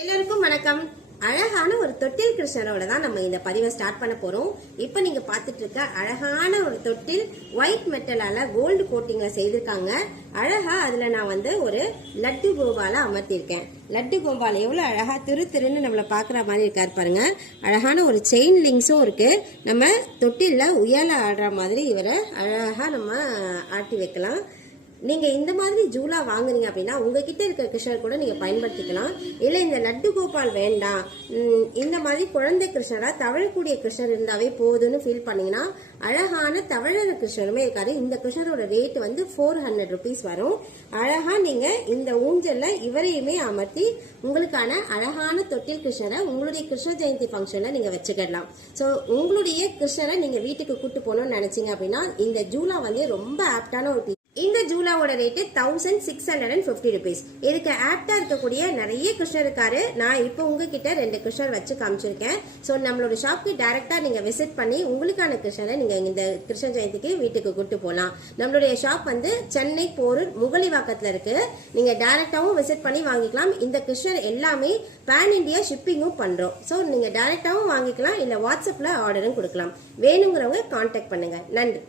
எல்லாருக்கும் வணக்கம். அழகான ஒரு தொட்டில் கிருஷ்ணரோட தான் நம்ம இந்த பதிவை ஸ்டார்ட் பண்ண போறோம். இப்போ நீங்க பாத்துட்டு இருக்க அழகான ஒரு தொட்டில் ஒயிட் மெட்டலால கோல்டு கோட்டிங்ல செய்திருக்காங்க. அழகா அதுல நான் ஒரு லட்டு கோபால அமர்த்திருக்கேன். லட்டு கோபால் எவ்வளவு அழகா திரு திருன்னு நம்மள பாக்குற மாதிரி இருக்காரு பாருங்க. அழகான ஒரு செயின் லிங்க்ஸும் இருக்கு. நம்ம தொட்டில்ல உயர ஆடுற மாதிரி இவரை அழகா நம்ம ஆட்டி வைக்கலாம். நீங்க இந்த மாதிரி ஜூலா வாங்குறீங்க அப்படின்னா உங்ககிட்ட இருக்கிற கிருஷ்ணர் கூட நீங்க பயன்படுத்திக்கலாம். இல்ல இந்த லட்டு கோபால் வேண்டாம், இந்த மாதிரி குழந்தை கிருஷ்ணரா தவழக்கூடிய கிருஷ்ணர் இருந்தாவே போதும்னு ஃபீல் பண்ணீங்கன்னா அழகான தவழற கிருஷ்ணருமே இருக்காரு. இந்த கிருஷ்ணரோட ரேட் 400 rupees வரும். அழகா நீங்க இந்த ஊஞ்சல்ல இவரையுமே அமர்த்தி உங்களுக்கான அழகான தொட்டில் கிருஷ்ணரை உங்களுடைய கிருஷ்ண ஜெயந்தி ஃபங்க்ஷன்ல நீங்க வச்சுக்கலாம். ஸோ உங்களுடைய கிருஷ்ணரை நீங்க வீட்டுக்கு கூட்டு போகணும்னு நினைச்சீங்க அப்படின்னா இந்த ஜூலா ரொம்ப ஆப்டான ஒரு இந்த ஜூலாவோட ரேட்டு 1650 rupees. இதுக்கு ஆப்டா இருக்கக்கூடிய நிறைய கிருஷ்ணர் இருக்காரு. நான் இப்போ உங்ககிட்ட 2 கிருஷ்ணர் வச்சு காமிச்சிருக்கேன். ஸோ நம்மளோட ஷாப்க்கு டைரக்டா நீங்க விசிட் பண்ணி உங்களுக்கான கிருஷ்ணரை நீங்க இந்த கிருஷ்ண ஜெயந்திக்கு வீட்டுக்கு கூட்டு போகலாம். நம்மளுடைய ஷாப் சென்னை போரூர் முகலிவாக்கத்துல இருக்கு. நீங்க டைரக்டாவும் விசிட் பண்ணி வாங்கிக்கலாம். இந்த கிருஷ்ணர் எல்லாமே பேன் இண்டியா ஷிப்பிங்கும் பண்றோம். ஸோ நீங்க டைரக்டாவும் வாங்கிக்கலாம், இல்ல வாட்ஸ்அப்ல ஆர்டரும் கொடுக்கலாம். வேணுங்கிறவங்க கான்டாக்ட் பண்ணுங்க. நன்றி.